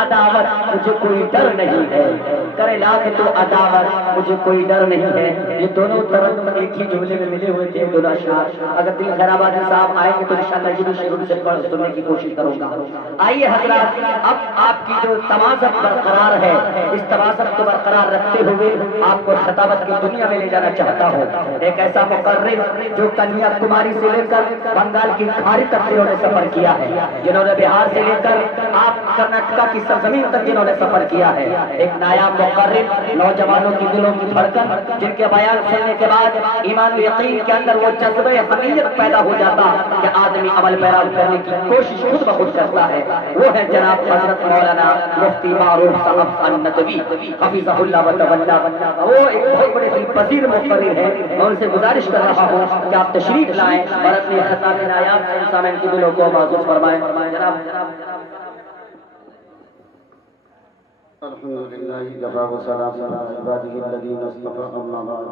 عداوت مجھے کوئی ڈر نہیں ہے، کرے لاکھ تو عداوت مجھے کوئی ڈر نہیں ہے۔ یہ دونوں طرف ایک ہی جملے میں ملے ہوئے تھے دونوں اشعار۔ اگر دل خیرآبادی صاحب آئیں گے تو انشاءاللہ یہ شروع سے پڑھ سننے کی کوشش کروں گا۔ آئیے حضرات، اب آپ کی جو تمازت برقرار ہے، اس تمازت کو برقرار رکھتے ہوئے آپ کو خطابت کی دنیا میں لے جانا چاہتا ہوں۔ ایک ایسا مقرر جو کنیا کماری سے لے کر بنگال کی کھاڑی تک جنہوں نے سفر کیا ہے، جنہوں نے بہار سے لے کر آپ کرناٹکا کی سرزمین تک جنہوں نے سفر کیا ہے، ایک نایاب مقرر، نوجوانوں کی دلوں کی دھڑکن، جن کے بیان سننے کے بعد ایمان و یقین کے اندر وہ جذبہ حمیت پیدا ہو جاتا کہ آدمی عمل پیرا کرنے کی کوشش خود بخود کرتا ہے، وہ ہے جناب حضرت مولانا مفتی معروف صاحب الندوی حفظہ اللہ و تولہ۔ وہ ایک بہت بڑے دل پذیر مقرر ہے، میں ان سے گزارش کر رہا ہوں کہ آپ تشریف لائیں اور اپنے خطاب نایاب سے سامعین کی دلوں کو معزز فرمائیں۔ جناب الحمد للہ کفا وسلام علی عبادہ الذین اصطفى اما بعد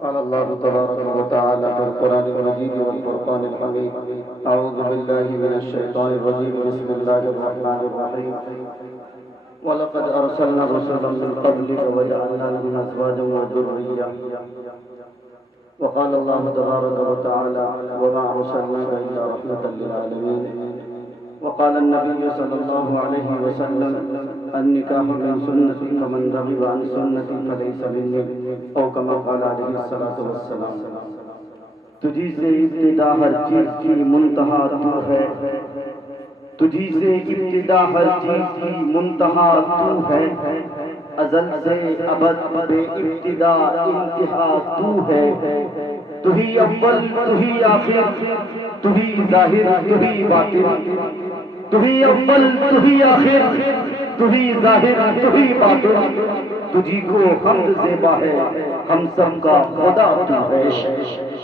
قال اللہ تبارک و تعالی فی القرآن المجید والفرقان الحمید اعوذ باللہ من الشیطان الرجیم بسم اللہ الرحمن الرحیم وَلَقَدْ أَرْسَلْنَا رُسُلًا مِّن قَبْلِكَ وَجَعَلْنَا لَهُمْ أَزْوَاجًا وَذُرِّيَّةً وقال الله تبارك وتعالى وما أرسلناك إلا رحمة للعالمين وقال النبي صلى الله عليه وسلم النكاح من سنتي فمن رغب عن سنتي فليس مني أو كما قال عليه الصلاة والسلام۔ تجھی سے ابتدا ہر چیز کی منتہا تو ہے، تجھی سے ابتدا ہر چیز کی منتہا تو ہے، ازل سے ابد بے ابتدا انتہا تو ہے، تو ہی اول تو ہی آخر تو ہی ظاہر تو ہی باطن، تو ہی اول تو ہی آخر تو ہی ظاہر تو ہی باطن، تجھی کو حمد زیبا ہے ہم سب کا خدا تو ہے،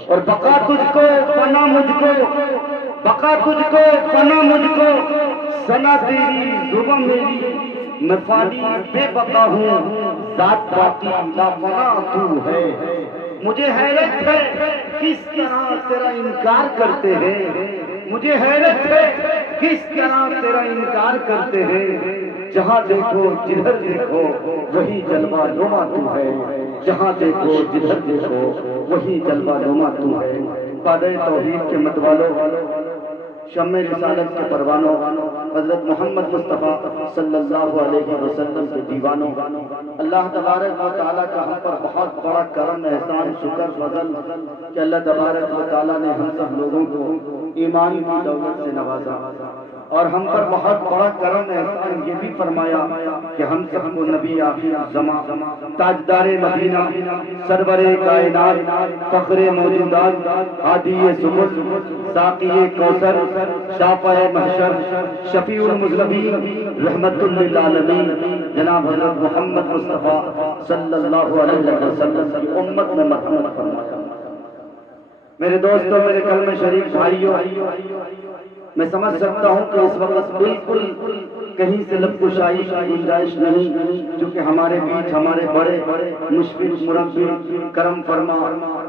اور بقا تجھ کو فنا مجھ کو، بقا تجھ کو فنا مجھ کو، ثنا تیری زباں میری، میں فانی بے بقا ہوں ذات باقی لا فنا تو ہے۔ مجھے حیرت ہے کس طرح تیرا انکار کرتے ہیں، مجھے حیرت ہے کس طرح تیرا انکار کرتے ہیں، جہاں دیکھو جدھر دیکھو وہی جلوہ نما تو ہے، جہاں دیکھو جدھر دیکھو وہی جلوہ نما تو ہے۔ پادے توحید کے متوالوں، شمع رسالت کے پروانوں، حضرت محمد مصطفیٰ صلی اللہ علیہ وسلم کے دیوانوں، اللہ تبارک و تعالیٰ کا ہم پر بہت بڑا کرم احسان شکر فضل کہ اللہ تبارک و تعالیٰ نے ہم سب لوگوں کو ایمان کی دولت سے نوازا، اور ہم پر بہت بڑا کرم احسان یہ بھی فرمایا کہ ہم سب کو نبی آخر زمان، تاجدار مدینہ، سرور کائنات، فخر موجودات، ہادی سبل، ساقی کوثر، شافع محشر، شفیع المذنبین، رحمت للعالمین، جناب حضرت محمد مصطفیٰ صلی اللہ علیہ وسلم کی امت میں مرحمت فرمایا۔ میرے دوستوں، میرے کلمہ شریف بھائیوں، میں سمجھ سکتا ہوں کہ اس وقت بالکل کہیں سے لب کشائی کی گنجائش نہیں، کیونکہ ہمارے بیچ ہمارے بڑے مشفق مربی کرم فرما،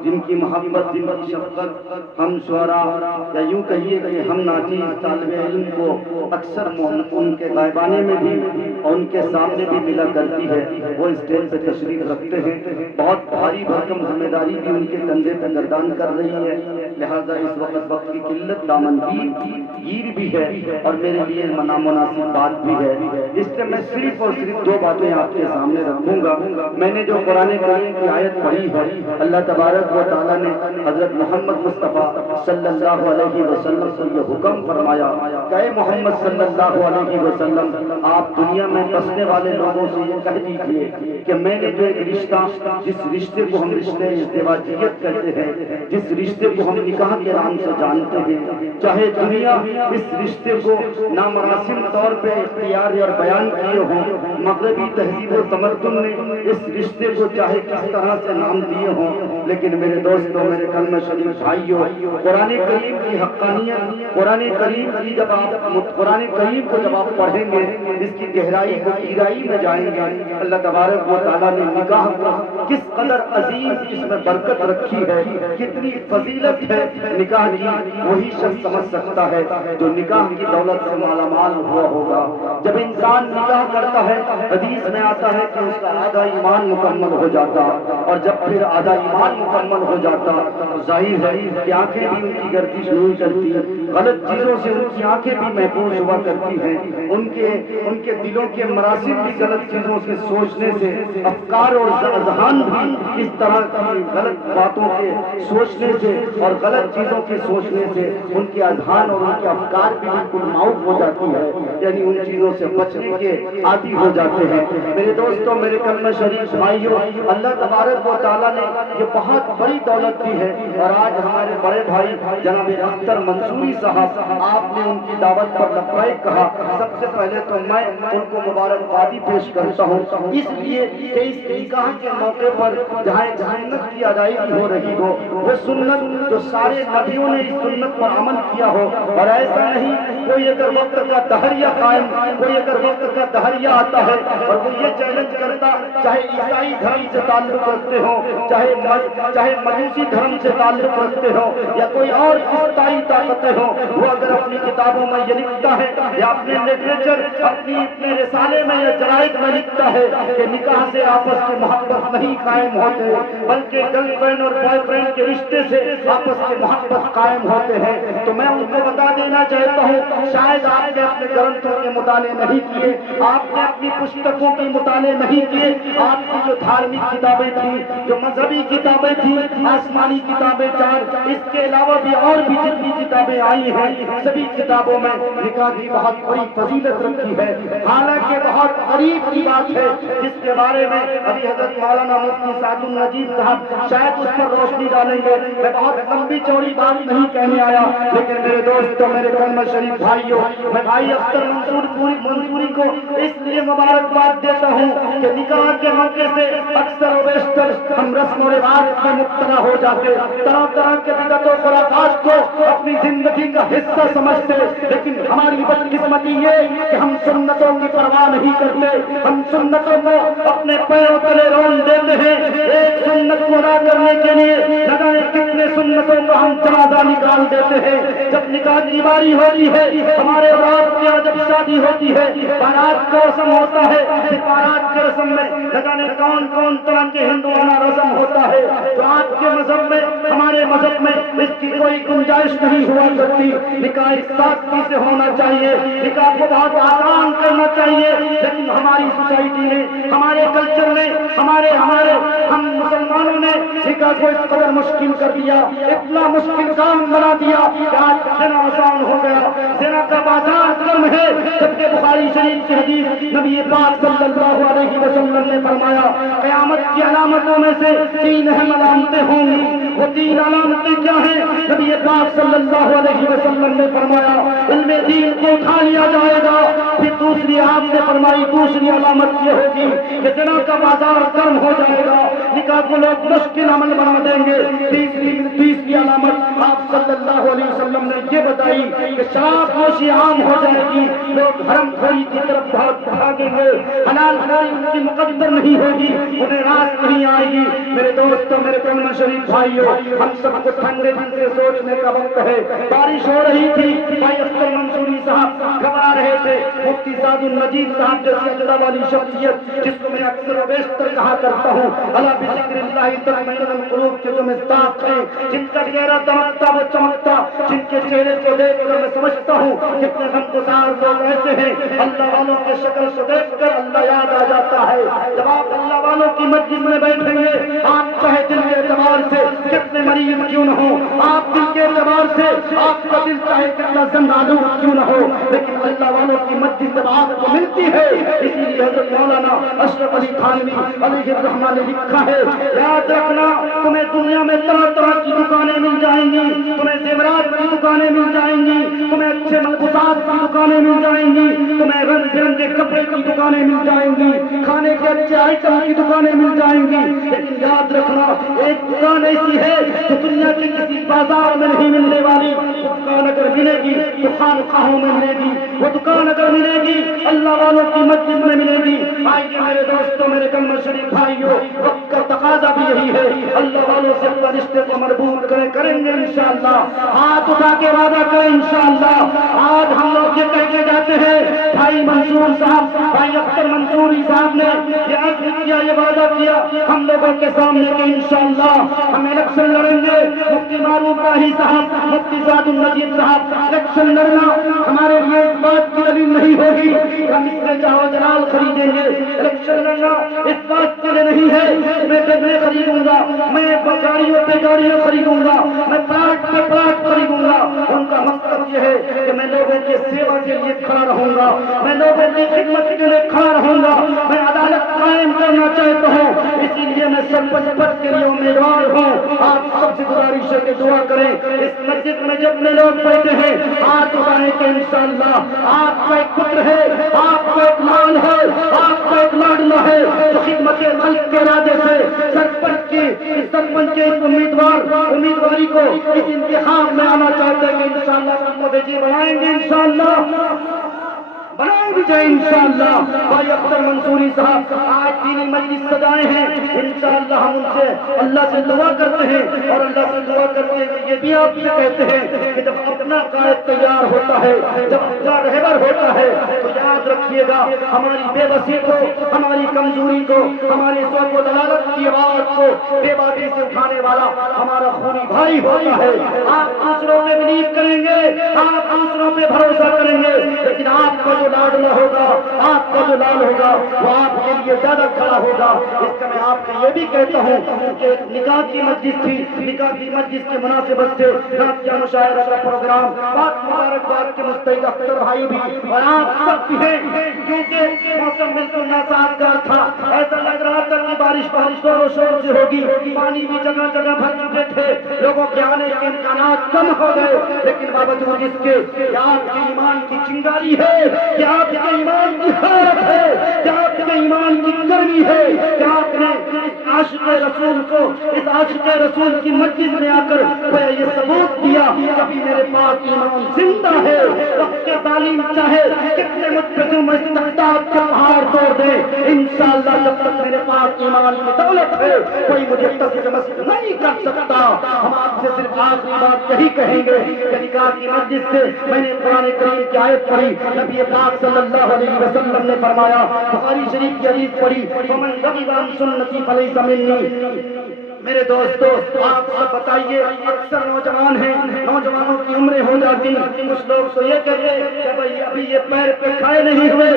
جن کی محبت جن کی شفقت ہم شعراء یا یوں کہیے کہ ہم ناچیز طالب علم کو اکثر ان کے غائبانے میں بھی اور ان کے سامنے بھی ملا کرتی ہے، وہ اسٹیج پہ تشریف رکھتے ہیں، بہت بھاری بھرکم ذمہ داری بھی ان کے کندھے پہ گردان کر رہی ہے، لہذا اس وقت کی قلت دامن گیر بھی ہے اور میرے لیے نامناسب بات بھی ہے، اس سے میں صرف اور صرف دو باتیں آپ کے سامنے رکھوں گا۔ میں نے جو قرآن کریم کی آیت پڑھی ہے، اللہ تبارک و تعالیٰ نے حضرت محمد مصطفیٰ صلی اللہ علیہ وسلم سے یہ حکم فرمایا کہ اے محمد صلی اللہ علیہ وسلم، آپ دنیا میں بسنے والے لوگوں سے یہ کہہ دیجئے کہ میں نے جو ایک رشتہ، جس رشتے کو ہم رشتے ازدواجیت کہتے ہیں، جس رشتے کو ہم نکاح کے نام سے جانتے ہیں، چاہے دنیا اس رشتے کو نامراسم طور پہ اختیار اور بیان کیے ہوں، مغربی تہذیب و تمدن نے اس رشتے کو چاہے کس طرح سے نام دیے ہوں، لیکن میرے دوستوں، میرے کلمہ شریف بھائیوں، قرآن کریم کی حقانیت، قرآن کریم کو جب آپ پڑھیں گے، اس کی گہرائی گہرائی کو گہرائی میں جائیں گے اللہ تبارک و تعالیٰ نے نکاح کو کس قدر عظیم اس میں برکت رکھی ہے، کتنی فضیلت ہے نکاح کی، وہی شخص سمجھ سکتا ہے جو نکاح کی دولت سے مالا مال ہوا ہوگا۔ جب انسان نکاح کرتا ہے حدیث میں آتا ہے کہ اس کا آدھا ایمان مکمل ہو جاتا، اور جب پھر آدھا ایمان مکمل ہو جاتا تو ظاہر ہے کہ آنکھیں بھی ان کی گردش نہیں کرتی، غلط چیزوں سے ان کی آنکھیں بھی محفوظ ہوا کرتی ہیں، ان کے دلوں کے مراسم بھی غلط چیزوں سے سوچنے سے، افکار اور اذہان بھی اس طرح کی غلط باتوں کے سوچنے سے اور غلط چیزوں کے سوچنے سے ان کے اذہان اور ان کے افکار بھی بالکل معاف ہو جاتی ہے، یعنی ان چیزوں سے بچنے کے عادی ہو جاتے ہیں۔ میرے دوستوں، میرے کلمہ شریف بھائیوں، اللہ تبارک و تعالیٰ نے یہ بہت بڑی دولت دی ہے، اور آج ہمارے بڑے بھائی جناب اختر منصوری صاحب، آپ نے ان کی دعوت پر لبیک کہا۔ سب سے پہلے تو میں ان کو مبارکبادی پیش کرتا ہوں، اس لیے کہ اس نکاح کے موقع پر جہاں ایک سنت کی ادائیگی ہو رہی ہو، وہ سنت جو سارے نبیوں نے اس سنت پر عمل کیا ہو، اور ایسا نہیں کوئی اگر وقت کا دہریہ قائم، کوئی اگر وقت کا دہریہ آتا ہے اور وہ یہ چیلنج کرتا، چاہے عیسائی دھرم سے تعلق رکھتے ہوں، چاہے مجوسی دھرم سے تعلق رکھتے ہوں، یا کوئی اور خطائی طاقتیں ہوں، وہ اگر اپنی کتابوں میں یہ لکھتا ہے یا اپنے لٹریچر اپنے رسالے میں یا جرائد میں لکھتا ہے کہ نکاح سے آپس کی محبت نہیں قائم ہوتے، بلکہ گرل فرینڈ اور بوائے فرینڈ کے رشتے سے آپس کی محبت قائم ہوتے ہیں، تو میں ان کو بتا دینا چاہتا ہوں، شاید آپ نے اپنے گرنتھوں کے مطالعے نہیں کیے، آپ نے اپنی پستکوں کے مطالعے نہیں کیے، آپ کی جو دھارمک کتابیں تھیں، جو مذہبی کتابیں تھیں، آسمانی کتابیں چار، اس کے علاوہ بھی اور بھی جتنی کتابیں آئی ہیں، سبھی کتابوں میں نکاح کی بہت بڑی فضیلت رکھی ہے۔ حالانکہ بہت قریب کی بات ہے جس کے بارے میں ابھی حضرت مولانا مفتی سعد النجیب صاحب شاید اس پر روشنی ڈالیں گے، میں بہت لمبی چوڑی بات نہیں کہنے آیا، لیکن میرے دوستوں، میرے کلمہ شریف بھائیوں، میں بھائی اختر منصوری کو اس لیے مبارکباد دیتا ہوں کہ نکاح کے موقع سے اکثر و بیشتر ہم رسم و رواج میں مبتلا ہو جاتے، طرح طرح کے بدعت و خرافات کو اپنی زندگی کا حصہ سمجھتے، لیکن ہماری بدقسمتی یہ کہ ہم سنتوں کی پرواہ نہیں کرتے، ہم سنتوں کو اپنے پیروں تلے رول دیتے ہیں۔ ایک سنت کو ادا کرنے کے لیے نہ جانے کتنے سنتوں کا ہم جنازہ نکال دیتے ہیں۔ جب نکاح کی باری ہوتی ہے، ہمارے رات کے جب شادی ہوتی ہے، بارات کا رسم ہوتا ہے، پھر بارات کے رسم میں نہ جانے کون کون طرح کے ہندوانہ رسم ہوتا ہے، جو آپ کے مذہب میں، ہمارے مذہب میں اس کی کوئی گنجائش نہیں ہوا کرتی۔ نکاح ایک سادگی سے ہونا چاہیے، نکاح کو بہت آسان کرنا چاہیے، لیکن ہماری سوسائٹی نے، ہمارے کلچر نے، ہم مسلمانوں نے نکاح کو اس قدر مشکل کر دیا، اتنا مشکل کام بنا دیا کہ آج زنا آسان ہو گیا، زنا کا بازار کم ہے، جبکہ بخاری شریف کی حدیث نبی پاک صلی اللہ علیہ وسلم نے فرمایا قیامت کی علامتوں میں سے 3 اہم علامتیں ہوں گی۔ وہ 3 علامتیں کیا ہیں؟ نبی پاک صلی اللہ علیہ وسلم نے فرمایا علم دین کو اٹھا لیا جائے گا، پھر دوسری آپ نے فرمائی دوسری علامت یہ ہوگی کہ زنا کا بازار گرم ہو جائے گا، نکاح کو لوگ مشکل عمل بنا دیں گے۔ تیسری علامت آپ صلی اللہ علیہ وسلم نے یہ بتائی کہ شراب نوشی عام ہو جائے گی، لوگ حرم خوری کی طرف بھاگیں گے، حلال خوری ان کی مقدر نہیں ہوگی، انہیں راست نہیں آئے گی۔ میرے دوستوں، میرے کلمہ شریف بھائیوں، ہم سب کو ٹھنڈے دل سے سوچنے کا وقت ہے۔ بارش ہو رہی تھی، بھائی اختر منصوری صاحب گھبرا رہے تھے، مفتی سعد النجیب صاحب جیسی اجرا والی شخصیت جس کو میں اکثر و بیشتر کہا کرتا ہوں الا بذکر اللہ تطمئن القلوب کے جو مصداق ہیں، جن کا چہرہ دمکتا وہ چمکتا، جن کے چہرے کو دیکھ کر میں سمجھتا ہوں کتنے غمگسار لوگ ایسے ہیں، اللہ والوں کے شکل کو دیکھ کر اللہ یاد آ جاتا ہے۔ جب آپ اللہ والوں کی مسجد میں بیٹھیں گے، آپ چاہے دل کے اعتبار سے کتنے مریض کیوں نہ ہو، آپ دل کے اعتبار سے آپ کا دل چاہے کتنا زنگالو کیوں نہ ہو، لیکن اللہ والوں کی مسجد جب آپ کو ملتی ہے، اسی لیے حضرت مولانا اشرف علی تھانوی علیہ الرحمہ نے لکھا ہے یاد رکھنا تمہیں دنیا میں طرح طرح کی دکانیں مل جائیں گی، تمہیں زیورات کی دکانیں مل جائیں گی، تمہیں اچھے ملبوسات کی دکانیں مل جائیں گی، تمہیں رنگ برنگے کپڑے کی دکانیں مل جائیں گی، کھانے کے اچھے آئٹم کی دکانیں مل جائیں گی، لیکن یاد رکھنا ایک دکان ایسی ہے جو دنیا کے کسی بازار میں نہیں ملنے والی، دکان اگر ملے گی تو خانقاہوں میں ملے گی، وہ دکان اگر ملے گی اللہ والوں کی مسجد میں ملے گی۔ آئیے میرے دوستوں، میرے کمر شریف بھائیوں، وقت کا تقاضا بھی یہی ہے، اللہ والوں سے اللہ رشتے کو مربوط کریں گے انشاءاللہ۔ ہاتھ اٹھا کے وعدہ کریں انشاءاللہ۔ آج ہم لوگ یہ کہہ کے جاتے ہیں، بھائی منصور صاحب، بھائی اختر منصوری صاحب نے یہ عزم کیا، یہ وعدہ کیا ہم لوگوں کے سامنے کہ انشاءاللہ ہم الیکشن لڑیں گے۔ مفتی معروف راہی صاحب، مفتی زاد النجیب صاحب، الیکشن لڑنا ہمارے لیے اس بات کی دلیل نہیں ہوگی کہ ہم اس سے جاہ و جلال خریدیں گے۔ الیکشن لڑنا اس بات کے لیے نہیں ہے میں جگہیں خریدوں گا، میں گاڑیوں پہ گاڑیاں خریدوں گا، میں پلاٹ پہ پلاٹ خریدوں گا۔ ان کا مقصد یہ ہے کہ میں لوگوں کے سیوا کے لیے کھڑا رہوں گا، میں لوگوں کی خدمت کے لیے کھڑا رہوں گا، میں عدالت قائم کرنا چاہتا ہوں، اسی لیے میں سرپنچ پد کے لیے امیدوار ہوں۔ آپ سب سے گزارش ہے کہ دعا کریں۔ اس مسجد میں جتنے لوگ بیٹھے ہیں ہاتھ اٹھائیں کہ انشاءاللہ آپ کا ایک پتر ہے، آپ کا ایک لال ہے، آپ کا ایک لاڈلا ہے جو خدمت ملک کے ارادے سے سرپنچ کے اس امیدواری کو اس انتخاب میں آنا چاہتے ہیں کہ انشاءاللہ ہم کو بیجی بنائیں گے، انشاءاللہ بنائیں بھی جائیں انشاءاللہ۔ بھائی اختر منصوری صاحب آج دینی مجلس سجائے ہیں، انشاءاللہ ہم ان سے اللہ سے دعا کرتے ہیں اور اللہ سے دعا کرتے ہیں یہ بھی آپ سے کہتے ہیں کہ جب اپنا قائد تیار ہوتا ہے، جب اپنا رہبر ہوتا ہے تو یاد رکھیے گا ہماری بے بسی کو، ہماری کمزوری کو، ہماری سوچ و دلالت کی آواز کو بے باکی سے اٹھانے والا ہمارا خونی بھائی ہوتا ہے۔ آپ دوسروں میں بلیو کریں گے، آپ دوسروں پہ بھروسہ کریں گے، لیکن آپ کو جو لاڈلا ہوگا، آپ کا جو لال ہوگا وہ آپ کے لیے زیادہ کھڑا ہوگا۔ اس کا میں آپ کو یہ بھی کہتا ہوں کہ نکاح کی مسجد تھی، نکاح کی مسجد کے مناسبت سے رات کا مشاعرہ کا پروگرام، بات مبارکباد کے مستحق اختر بھائی بھی اور آپ سب بھی ہیں، کیونکہ موسم بالکل ناسازگار تھا، ایسا لگ رہا تھا کہ بارش زور و شور سے ہوگی، پانی بھی جگہ جگہ بھر چکے تھے، لوگوں کے آنے کے امکانات کم ہو گئے، لیکن باوجود اس کے کہ آپ کے ایمان کی چنگاری ہے، کہ آپ کے ایمان کی حالت ہے، کہ آپ کے ایمان کی گرمی ہے، کہ آپ نے اس عاشق رسول کو، اس عاشق رسول کی مسجد میں آ کر یہ ثبوت دیا کہ ابھی میرے پاس ایمان زندہ ہے۔ وقت کے تعلیم چاہے کتنے مجھ پہ تم استقداد کا پہاڑ توڑ دے، انشاءاللہ جب تک میرے پاس ایمان کی دولت ہے کوئی مجھے تسلیم نہیں کر سکتا۔ ہم آپ سے صرف آخری بات یہی کہیں گے کہ نکاح کی مسجد سے میں نے قرآن کریم کی آیت پڑھی، نبی پاک صلی اللہ علیہ وسلم نے فرمایا، بخاری شریف کی حدیث پڑھی، ومن رغب عن سنتی فلیس منی۔ میرے دوستو آپ سب بتائیے، اکثر نوجوان ہیں، نوجوانوں کی عمریں ہو جاتی، کچھ لوگ تو یہ کہتے ہیں کہ بھائی ابھی یہ پیر پہ کھڑے نہیں ہوئے،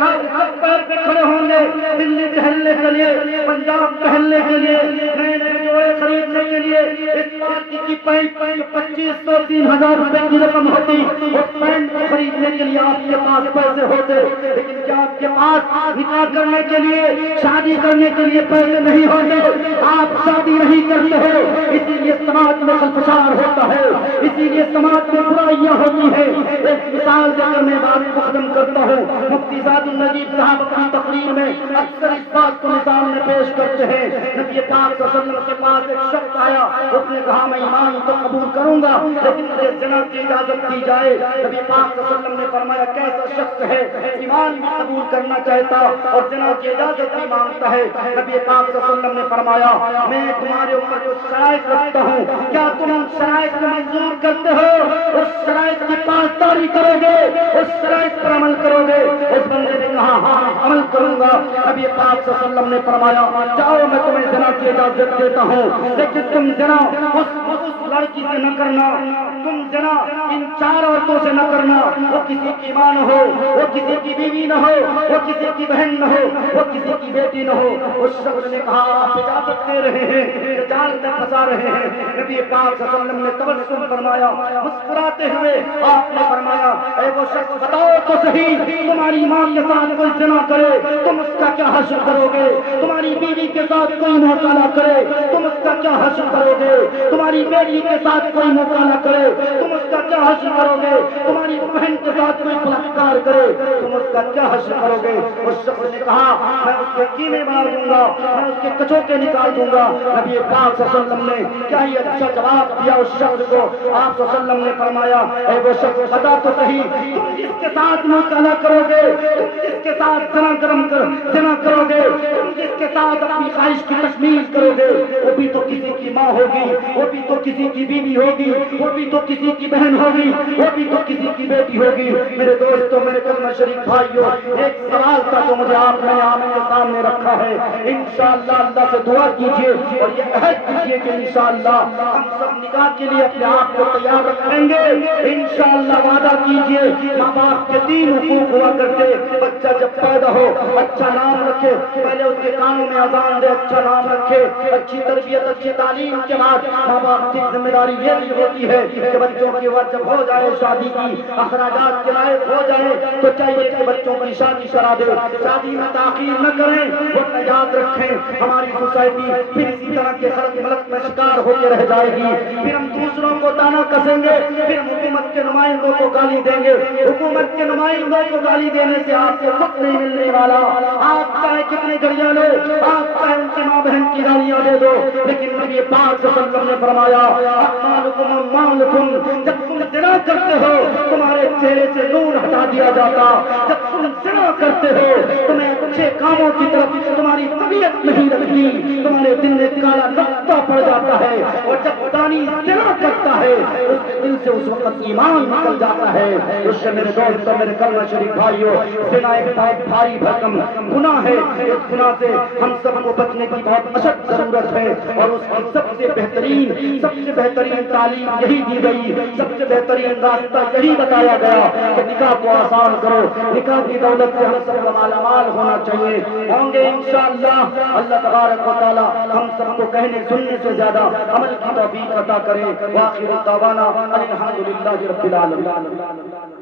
اب پیر پہ کھڑے ہوں گے، دلی ٹہلنے کے لیے، پنجاب ٹہلنے کے لیے، نئے نئے جوڑے خریدنے کے لیے، اس پارٹی کی پینٹ 2500 3000 روپے کی رقم ہوتی، اس پینٹ کو خریدنے کے لیے آپ کے پاس پیسے ہوتے، لیکن کیا آپ کے پاس نکاح کرنے کے لیے، شادی کرنے کے لیے پیسے نہیں ہوتے؟ آپ شادی نہیں کرتے ہو، اسی لیے سماج میں خلفشار ہوتا ہے، اسی لیے سماج میں برائیاں ہوتی ہیں۔ ایک مثال دے کر میں بات کو ختم کرتا ہوں، مفتی زاد النجیب صاحب اپنی تقریر میں اکثر اس بات کو مثال میں پیش کرتے ہیں، نبی پاک صلی اللہ علیہ وسلم کے پاس ایک شخص آیا، اس نے کہا میں ایمان تو قبول کروں گا لیکن مجھے زنا کی اجازت دی جائے۔ نبی پاک صلی اللہ علیہ وسلم نے فرمایا کیسا شخص ہے ایمان بھی قبول کرنا چاہتا اور زنا کی اجازت بھی مانگتا ہے؟ نبی پاک صلی اللہ علیہ وسلم نے فرمایا میں تمہارے اوپر جو شرائط رکھتا ہوں کیا تم ان شرائط کو منظور کرتے ہو؟ اس شرائط کی پاسداری کرو گے، اس شرائط پر عمل کرو گے؟ اس بندے نے کہا ہاں عمل کروں گا۔ نبی پاک صلی اللہ علیہ وسلم نے فرمایا جاؤ میں تمہیں زنا کی اجازت دیتا ہوں، لیکن تم زنا اس لڑکی سے نہ کرنا، تم زنا ان 4 عورتوں سے نہ کرنا، وہ کسی کی ماں نہ ہو، وہ کسی کی بیوی نہ ہو، وہ کسی کی بہن نہ ہو، وہ کسی کی بیٹی نہ ہو۔ اس شخص نے کہا آپ اجازت دے رہے ہیں، جال میں پھنسا رہے ہیں۔ نبی پاک صلی اللہ علیہ وسلم نے تبسم فرمایا، مسکراتے ہوئے آپ نے فرمایا اے وہ شخص بتاؤ تو صحیح، تمہاری ماں کے ساتھ کوئی زنا کرے تم اس کا کیا حشر کرو گے؟ تمہاری بیوی کے ساتھ کوئی موقع نہ کرے تم اس کا کیا حشر کرو گے؟ تمہاری بیٹی کے ساتھ کوئی موقع نہ کرے، تم اس کا کیا حشر کرو گے؟ تمہاری بہن کے ساتھ کوئی بلاکار کرے، تم اس کا کیا حشر کرو گے؟ اس شخص نے کہا میں اس کے کینے بنا دوں گا، میں اس کے کچوکے نکال دوں گا۔ نبی پاک صلی اللہ علیہ وسلم نے کیا ہی اچھا جواب دیا اس شخص کو۔ آپ صلی اللہ علیہ وسلم نے فرمایا اے وہ شخص بتا تو صحیح، تم جس کے ساتھ موقع کرو گے، تم جس کے ساتھ زنا کرو گے، تم جس کے ساتھ اپنی خواہش کی تشمیل کرو گے، وہ بھی تو کسی کی ماں ہوگی، وہ بھی تو کسی کی بیوی ہوگی، وہ بھی تو کسی کی بہن ہوگی، وہ بھی تو کسی کی بیٹی ہوگی۔ میرے دوستوں، میرے کلمہ شریف بھائیوں، ایک سوال تھا جو مجھے آپ نے آپ کے سامنے رکھا ہے۔ انشاءاللہ اللہ سے دعا کیجیے اور یہ عہد کیجیے کہ انشاءاللہ ہم سب نکاح کے لیے اپنے آپ کو تیار رکھیں گے۔ انشاءاللہ وعدہ کیجیے، ماں باپ کے 3 حقوق ہوا کرتے، بچہ جب پیدا ہو اچھا نام رکھے، پہلے اس کے کانوں میں اذان دے، اچھا نام رکھے، اچھی تربیت اچھی تعلیم کے بعد ماں باپ کی ذمہ داری یہ بھی ہوتی ہے کہ بچوں کی وقت جب ہو جائے شادی کی اخراجات کے لائق ہو جائے تو چاہیے کہ بچوں کی شادی کرا دے، شادی میں تاخیر نہ کریں۔ وہ یاد رکھیں ہماری سوسائٹی پھر اسی طرح کے خلق ملک میں شکار ہو کے رہ جائے گی، پھر ہم دوسروں کو تانا کسیں گے، پھر حکومت کے نمائندوں کو گالی دیں گے۔ حکومت کے نمائندوں کو گالی دینے سے آپ کو کچھ نہیں ملنے والا۔ آپ چاہے کتنے گڑیا لو، آپ چاہے ان کی ماں بہن کی گالیاں دے دو، لیکن نبی پاک صلی اللہ علیہ وسلم نے فرمایا اعمالکم اعمالکم، جب تم زنا کرتے ہو تمہارے چہرے سے نور ہٹا دیا جاتا، جب تم زنا کرتے ہو تمہیں اچھے کاموں کی طرف تمہاری طبیعت نہیں رکھتی، تمہارے دل میں کالا نقطہ پڑ جاتا ہے، اور جب دانی زنا کرتا ہے اس کے دل سے اس وقت ایمان نکل جاتا ہے۔ اس سے میرے دوستوں، میرے کلمہ شریف بھائیوں، زنا ایک بہت بھاری بھرکم گناہ ہے۔ اس گناہ سے ہم سب کو بچنے کی بہت اشد ضرورت ہے، اور اس کی سب سے بہترین تعلیم یہی دی گئی، سب سے بہترین راستہ یہی بتایا گیا کہ نکاح کو آسان کرو، نکاح کی دولت سے ہم سب کا مالا مال ہونا چاہیے۔ ہوں گے انشاءاللہ۔ اللہ تبارک و تعالی ہم سب کو کہنے سننے سے زیادہ عمل کی توفیق عطا کرے۔ وآخر دعوانا الحمدللہ رب العالمین۔